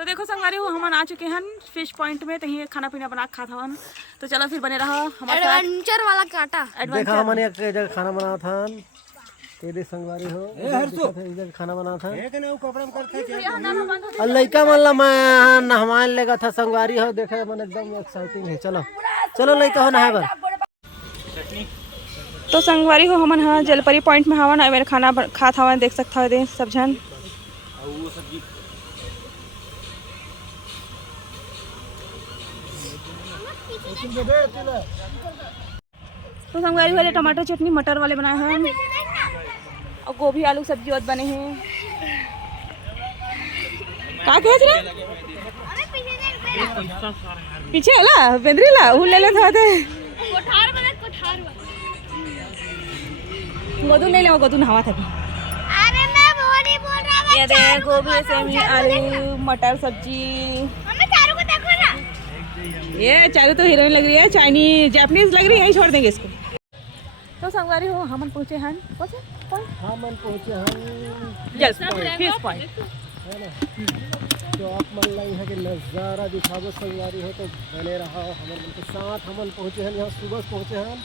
तो देखो संगवारी हो हम आ चुके हैं फिश पॉइंट में, तहीं खाना पीना बना खा था। तो चलो फिर बने रहा हमारे साथ एडवेंचर वाला कांटा। देखा हमने एक जगह खाना बना था, ये देख संगवारी हो इधर खाना बना था। और लड़का मन ला मैं नहवान लेगा था संगवारी हो, देखे मन एकदम एक्साइटिंग है। चलो चलो लड़का हो नहाए बर। तो संगवारी हो हमन हाँ जलपरी पॉइंट में हवन मेरे खाना खा था, देख सकता है सब जन। तो संगवारी वाले टमाटर चटनी मटर वाले बनाए हैं और गोभी आलू सब्जी और बने हैं। का कहत रहे पीछे ला बेंद्री ला उ ले ले था कोठार बना कोठार। गोदू नहीं ले गोदू नहावा था। अरे मैं बोली बोल रहा हूं। ये दे गोभी सेमी आलू मटर सब्जी। मम्मी चारू को देखो ना। ये चारू तो हीरोइन लग रही है, चाइनीज जापानीज लग रही है, यहीं छोड़ देंगे इसको। तो संगवारी हो हमन पहुंचे हैं हमन पहुंचे हम फिश पॉइंट है ना। तो आप मन ला यहाँ के नज़ारा दिखावो संगवारी हो तो बने रहा हमन के साथ। हमन पहुंचे हैं यहाँ सुबह पहुंचे हैं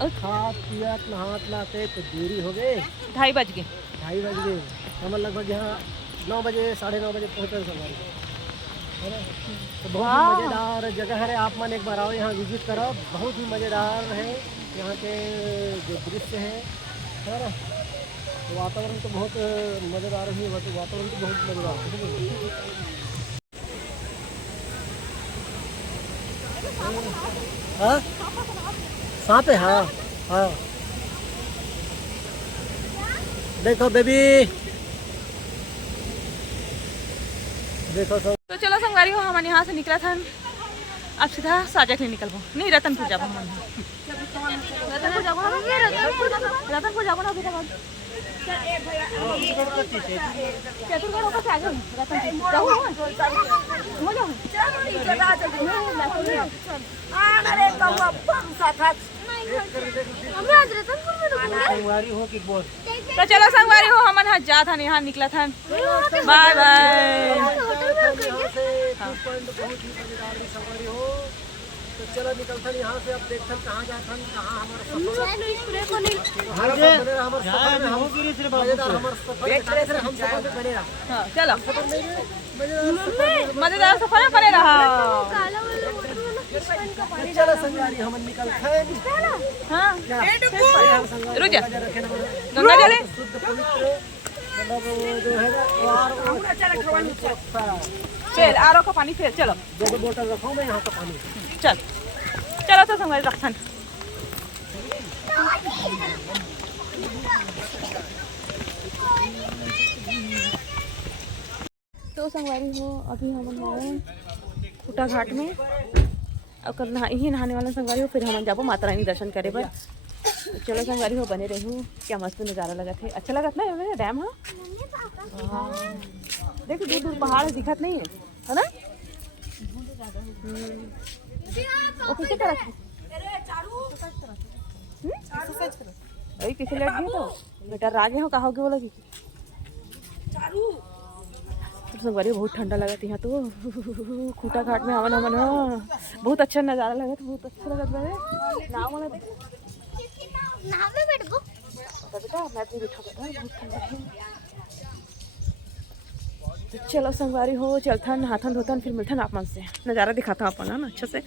और खात पियात नहात लाते तो देरी हो गए, 2:30 बज गए। 2:30 बज गए। हमन लगभग यहाँ 9 बजे 9:30 बजे पहुँचे संगवारी है ना। तो बहुत ही मज़ेदार जगह है, आप मन एक बार आओ यहाँ विजिट करो। बहुत ही मज़ेदार है यहाँ के जो दृश्य है ना। तो वातावरण तो बहुत मज़ेदार है, वातावरण तो बहुत मज़ेदार है। हाँ सांप है, हाँ हाँ देखो बेबी देखो सब। तो चलो संगवारी हो हम यहाँ से निकला था, अब सीधा साजा के लिए निकल पाओ नहीं रतनपुर जाबो हम। रतनपुर जाबो ना अभी तक चतुर्गढ़ होकर से आगे रतनपुर जाओ हो जाओ। अरे कौवा बम सा था। हम आज रतनपुर में रुकेंगे। संगवारी हो कि बोल। तो चलो संगवारी हो हमन जा था यहाँ निकला था। Bye bye. संगवारी हो तो चलो निकलते यहाँ से। अब देखते कहाँ जाते हैं, कहाँ हमारा चलो मजेदार सफर में बने रहा। चलो संगवारी हम निकलते हैं। हाँ रुक जा गंगा जल है शुद्ध पवित्र मतलब जो है ना चल आरो का पानी फिर चलो 2 बोतल रखो मैं यहाँ का पानी। चल चलो तो संगवारी रखन। तो संगवारी हो अभी हम हैं कुटा घाट में और कल नहाने वाला संगवारी हो, फिर हम जाबो माता रानी दर्शन करे बर। चलो संगवारी हो बने रहूँ। क्या मस्त नज़ारा लगा थे, अच्छा लगा था ना डैम। हाँ देखो दूर दूर पहाड़ दिखत नहीं है ना। वो किसे तरह किसे लड़ गई तो बेटा रागे हो कहोगे बोला कि तो संगवारी बहुत ठंडा लगा था यहाँ। तो खूटा घाट में हमन बहुत अच्छा नज़ारा लगा था, बहुत अच्छा लगा था। नाव वाला देख नाव में बैठ गो बेटा मैं भी बैठा बेटा बहुत ठंडा है। तो चलो संगवारी हो चलता नहाथन धोतन फिर मिलथन आप मन से नज़ारा दिखाता अपन है ना अच्छा से।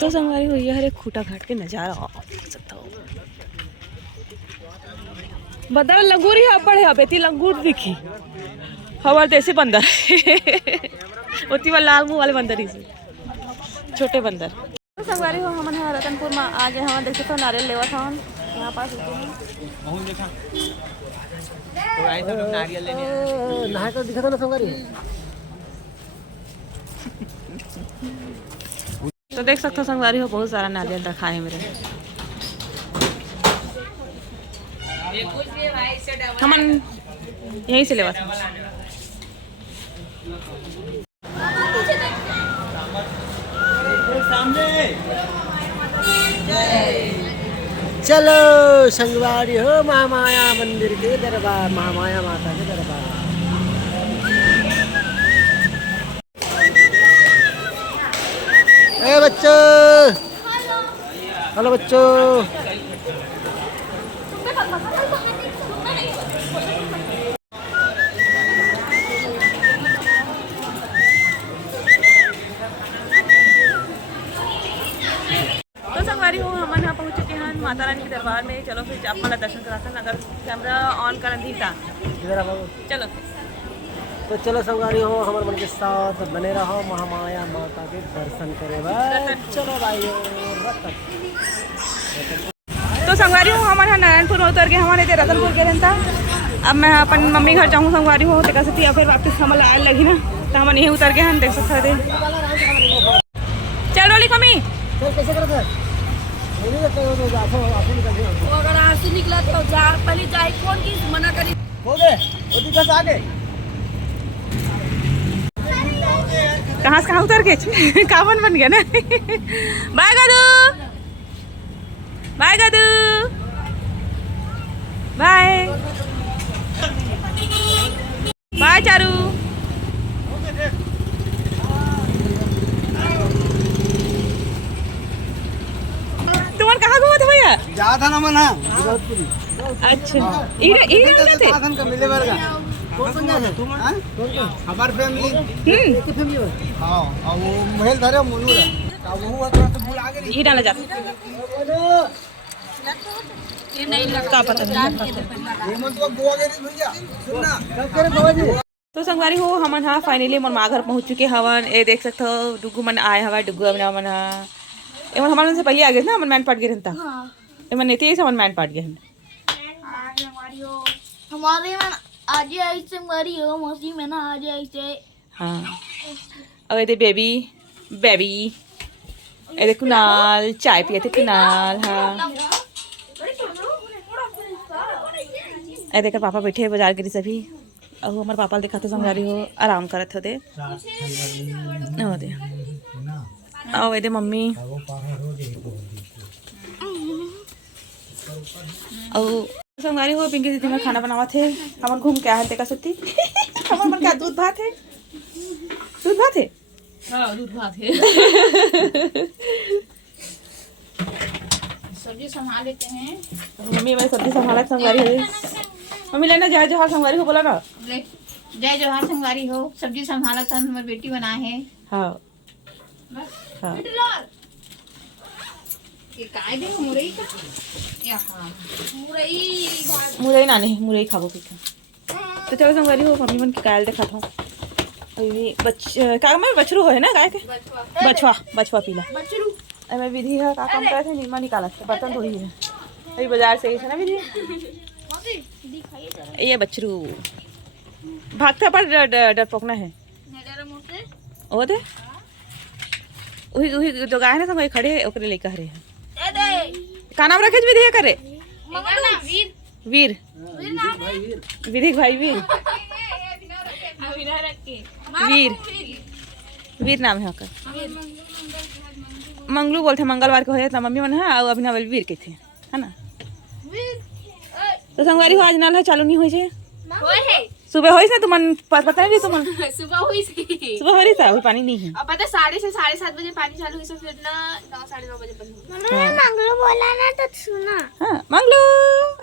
तो संगवारी हो यह है खूटा घाट के नज़ारा देख सकता हो। बंदर लंगूर ही बड़े बेती लंगूर दिखी हवा देसी बंदर होती वाला लाल मुंह वाले बंदर ही से छोटे बंदर। तो संगवारी हो हम यहाँ रतनपुर में आ गए हम, देख सकते हो नारियल लेवा था हम यहाँ पास नहा कर दिखा था ना संगवारी। तो देख सकते हो संगवारी हो बहुत सारा नारियल रखा है मेरे। हमन यहीं से लेवा था। चलो संगवारी हो महामाया मंदिर के दरबार, महामाया माता के दरबार। ए बच्चों, हेलो बच्चों। तो संगवारी हो हम यहाँ पहुँच चुके हैं माता रानी के दरबार में। चलो फिर आप वाला दर्शन कराता अगर कैमरा ऑन कर दी था। इधर आओ। चलो तो चलो संगवारी हो हमारे मन के साथ बने रहो, महामाया माता के दर्शन करे बस। चलो भाई तो संगवारी हूँ हमारे यहाँ नारायणपुर में उतर के हमारे इधर रतनपुर के रहता। अब मैं अपन मम्मी घर जाऊँ संगवारी हो तो कैसे थी फिर वापस हमारे आए लगी ना तो हम यहीं उतर के हैं देख सकते थे। चल रोली मम्मी कैसे करते हैं? वो अगर आंसू निकला तो जा पहले जाए कौन की मना करी हो गए वो दिक्कत आ गए। कहाँ से कहाँ उतर के कावन बन गया ना। बाय गादू, बाय गादू, बाय बाय चारू। तुमन कहाँ घूमा थे भैया? जा था ना मना। अच्छा इधर थे। साधन का मिले वर्गा। कौन कौन जाता तुम? हां? हमार फैमिली। कितनी फैमिली है? हां, और वो महल धरे मुनु है। अब वो हुआ तो बुला के ये डाला जाता ये नहीं का पता नहीं। ये मन तो गोवा गए भैया। सुनना कब करे बाबा जी। तो संगवारी हो हमन हाँ फाइनली मोर माँ घर पहुँच चुके हवन। ये देख सकते हो डुगू मन आए हवा डुगू अपना मन हाँ एमन हमारे से पहले आ गए ना हमन मैन पाट गए रहता। एमन नेती से हमन मैन पाट गए हमारे में आज आई से मरी हो मौसी में ना आज आई से। हाँ और ये बेबी बेबी ये कुनाल चाय पिए थे कुनाल। हाँ ये देखकर पापा बैठे हैं बाजार गिरी सभी और हमारे पापा देखा थे संगवारी हो आराम करत होते आओ ये मम्मी और संगवारी हो पिंकी दीदी में खाना बनावा थे। हमन घूम के आए थे का सत्ती हमन मन क्या दूध भात है दूध भात है। हाँ दूध भात है। सब्जी संभाल लेते हैं। मम्मी मेरी सब्जी संभाला संगवारी है। मम्मी लेना जय जोहार संगवारी हो बोला ना। जय जोहार संगवारी हो। सब्जी संभाला था हमारी बेटी बनाए है। हाँ हाँ ये काय दे मुरई का यहाँ मुरई ना नहीं मुरई खाबो पीका। तो चलो संगवारी हो मम्मी मन की कायल देखा था अभी का मैं बछरू है ना गाय के बछवा बछवा पीला बचरू मैं विधि है का काम करे थे नीमा निकाला था बर्तन धोई है अभी बाजार से ही है ना विधि। ये बछरू भागता पर डर पोकना है ओ दे वही वही जो गाय है ना सब वही खड़े ओकरे लेकर हरे हैं का नाम रखे विधि है करे वीर विधि भाई वीर वीर वीर नाम है ओकर मंगलू बोलते मंगलवार को है मम्मी मन है और अभिनव वीर के थे है ना। तो संगवारी हो आज नल है चालू नहीं होई छे सुबह होई ना तुमन पता नहीं तुमन सुबह हुई सुबह हो रही था अभी पानी नहीं है। अब पता 6:30 से 7:30 बजे पानी चालू हुई फिर ना 9 साढ़े 9 बजे बंद हाँ। मंगलू बोला ना तो सुना हाँ मंगलू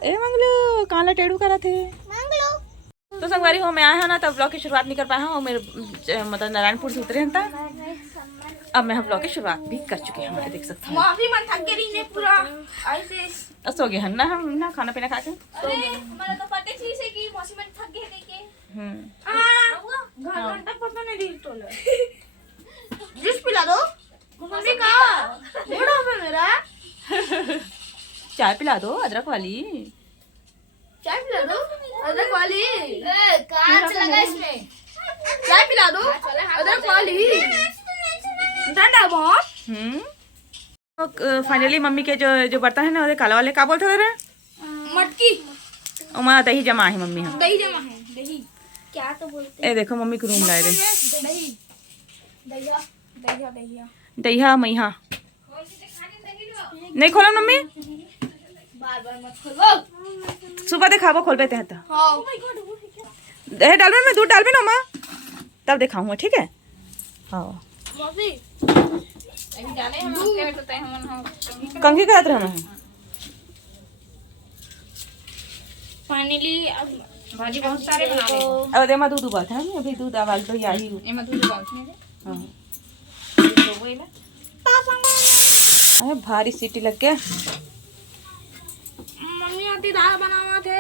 ए मंगलू काला टेड़ू करा थे मंगलू। तो संगवारी हो मैं आया है ना तब ब्लॉग की शुरुआत नहीं कर पाया हूँ मेरे मतलब नारायणपुर से उतरे हैं अब मैं ब्लॉग की शुरुआत भी कर चुके हैं हमारे देख सकते हैं। माफी मन थक गई ने पूरा ऐसे सो गए हैं ना हम ना खाना पीना खा के। अरे मला तो पता थी से कि मौसी मन थक गए थे के घंटा पता नहीं रील तोले जूस पिला दो मम्मी का बड़ा है मेरा चाय पिला दो अदरक वाली चाय पिला दो अदरक वाली कांच लगा इसमें चाय पिला दो अदरक वाली ठंडा बहुत। फाइनली मम्मी के जो बर्तन है ना वो काला वाले का बोलते थे मटकी और दही जमा है मम्मी हाँ दही जमा है दही क्या तो बोलते ए देखो मम्मी को रूम लाए रे दही दहिया दहिया दहिया दहिया मैया नहीं खोलो मम्मी बार बार मत खोलो सुबह दिखाबो खोल पे तहता हां दही डालबे में दूध डालबे ना माँ तब दिखाऊंगा ठीक है हाँ मौसी अभी डाले हम क्या करते हैं हम कंघी कराते रहना है फाइनली भाजी बहुत सारे बना ले अब दे माँ दूध उबाल था अभी दूध आवाज तो यही ए मत दूध बांटने दे हाँ तो वो है अरे भारी सीटी लग गया मम्मी आती दाल बनावा थे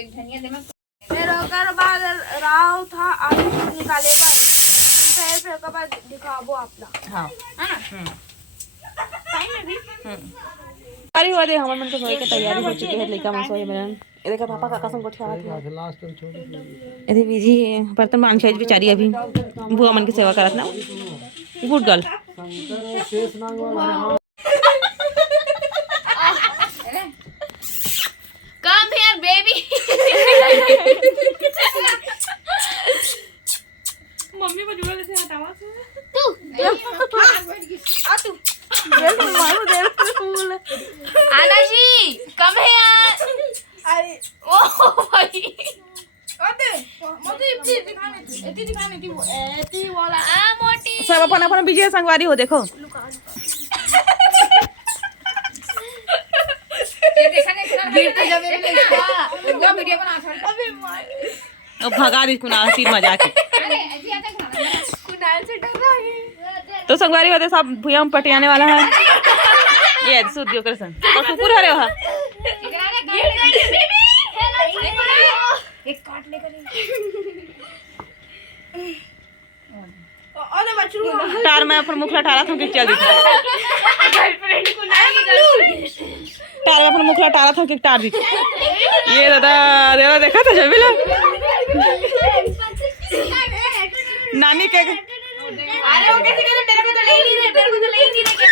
एक धनिया दे मत फिर ओकर बाद राव था आलू निकाले फिर ओकर बाद दिखाबो आपला हाँ है ना टाइम में भी अरे हुआ दे हमारे मन तो सोए के तैयारी हो चुकी है लड़का मन सोए बहन ये देखा पापा का कसम गोठिया आती है लास्ट में छोड़ यदि बीजी बर्तन मान शायद बेचारी अभी बुआ मन की सेवा करत ना गुड गर्ल शंकर शेष नाग वाला कम हियर बेबी मम्मी को जुड़ा से हटावा तू आ तू मारू दे फूल आना जी कम हियर अरे ओ भाई अरे मोटी दिखाने थी एती वाला आ मोटी सब अपन अपन बीजी संगवारी हो देखो ये देखा नहीं कितना गिरते जब मेरे लगता वो वीडियो बना था अबे मार अब भगा दी कुनाल तीर मजा के अरे ऐसी आता खाना कुनाल से डर गई तो संगवारी होते सब भूया में पटियाने वाला है ये सूद दियो कर सन और कुकुर हरे वहां एक काट लेकर अरे बचरू टार में अपन मुखला टारा था कि चल दी गर्लफ्रेंड कुनाल की टार में अपन मुखला टारा था कि टार दी ये दादा देखा था जबीला नानी के अरे वो कैसे करे तेरे को तो ले ही नहीं तेरे को तो ले ही नहीं रहे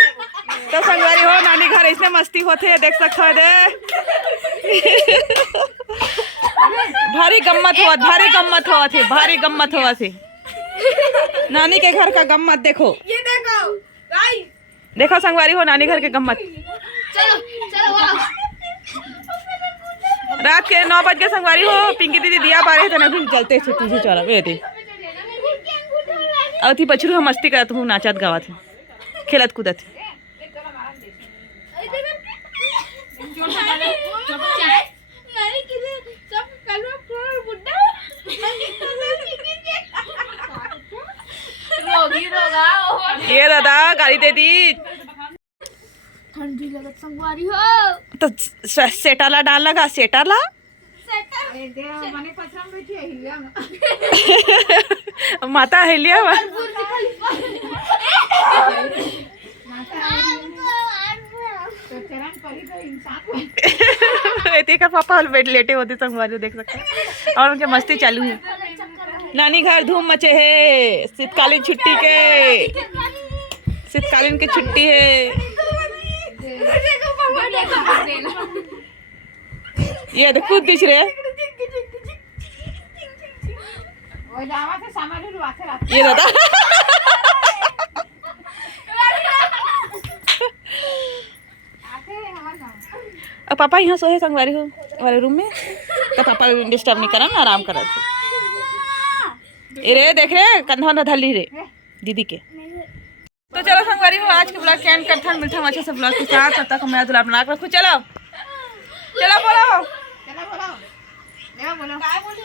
तो संगवारी हो नानी घर इसने मस्ती होते है देख सकते हो दे भारी गम्मत हुआ थी नानी के घर का गम्मत देखो ये देखो गाइस देखो संगवारी हो नानी घर के गम्मत चलो चलो वाओ रात के 9 बज के संगवारी हो पिंकी दीदी दिया पा रहे थे ना भी जलते छुट्टी से चला वे थे अथी पछरू हम मस्ती करत हूँ नाचत गावत खेलत कूदत ये दादा गाड़ी दे दी ठंडी लगत संगवारी हो तो सेटाला डाल लगा सेटाला अरे दे माने पछम बैठी है हिलिया माता हेलिया तो चरण परी तो इंसान इतने का पापा बेड लेटे होते संगवारी देख सकते हैं और उनके मस्ती चालू है नानी घर धूम मचे है शीतकालीन छुट्टी के शीतकालीन की छुट्टी है ये देखो दिख रहे वो जावा से सामान लुआते रहते ये दादा आते हैं हमारे गांव अब पापा यहाँ सोए संगवारी हो वाले रूम में तो पापा डिस्टर्ब नहीं करा ना आराम करा थे ये रे देख रहे कंधा ना धली रे दीदी के तो चलो संगवारी हो आज के ब्लॉग के एंड करते हैं मिलते हैं अच्छे से ब्लॉग के साथ तब तक मैं दुला बना के रखूँ चलो चलो बोलो चलो बोलो ले बोलो काय बोली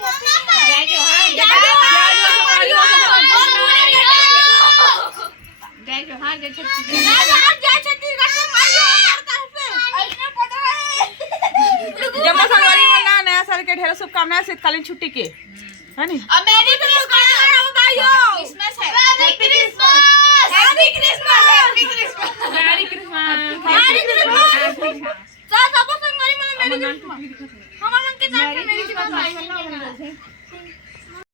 जय जोहार जय जोहार जय छत्तीसगढ़ जम्मू संगवारी में नया साल के ढेर शुभकामनाएं शीतकालीन छुट्टी के है नी अब मेरी भी शुभकामनाएं बताइयो